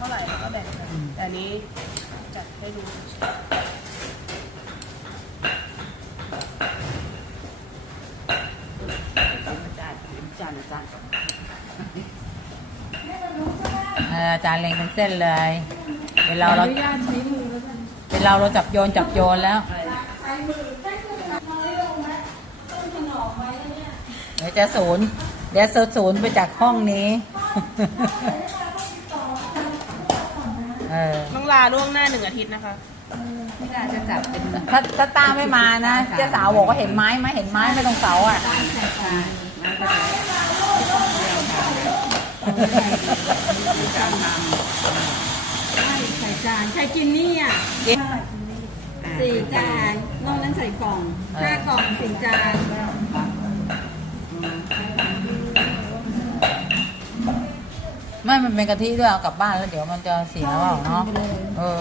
ท่าไหร่เราก็แบ่งกันแต่อันนี้จัดให้ดูจานจานจานเอออาจารย์เล็งเป็นเส้นเลยเป็นเราเราอนุญาตใช้มือแล้วกันเป็นเราเราจับโยนจับโยนแล้วเดี๋ยวจะศูนย์เดี๋ยวจะศูนย์ไปจากห้องนี้าล่วงหน้าหนึ่งอาทิตย์นะคะไม่ได้จะจับเป็นถ้าถ้าตาไม่มานะเจ้าสาวบอกว่าเห็นไม้ไหมเห็นไม้ไม่ตรงเสาอะใช่ใช่มันก็จะจานทำใช่ใส่จานใครกินนี่อะสี่จานนอกนั้นใส่กล่องห้ากล่องสี่จาน ไม่มันเป็นกะทิด้วยเอากลับบ้านแล้วเดี๋ยวมันจะเสียเปล่าเนาะเออ